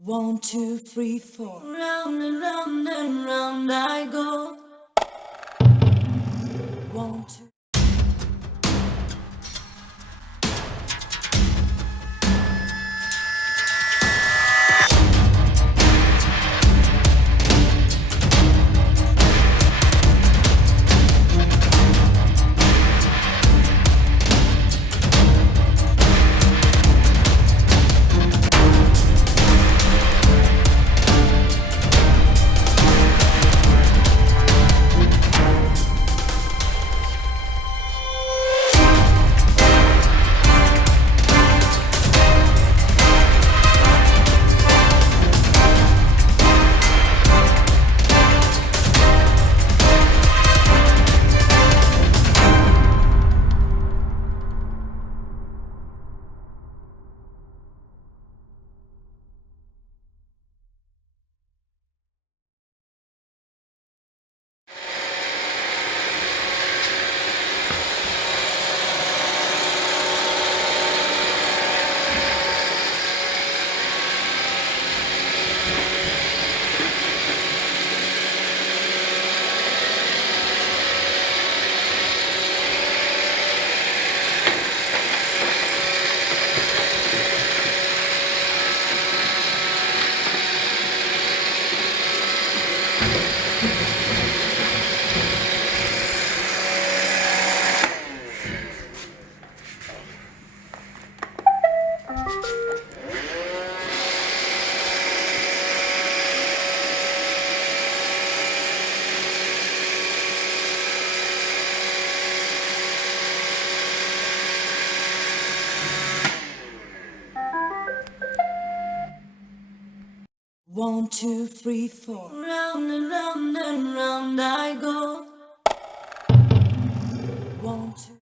One, two, three, four. Round and round I go. One, two. One, two, three, four. Round and round I go. One, two.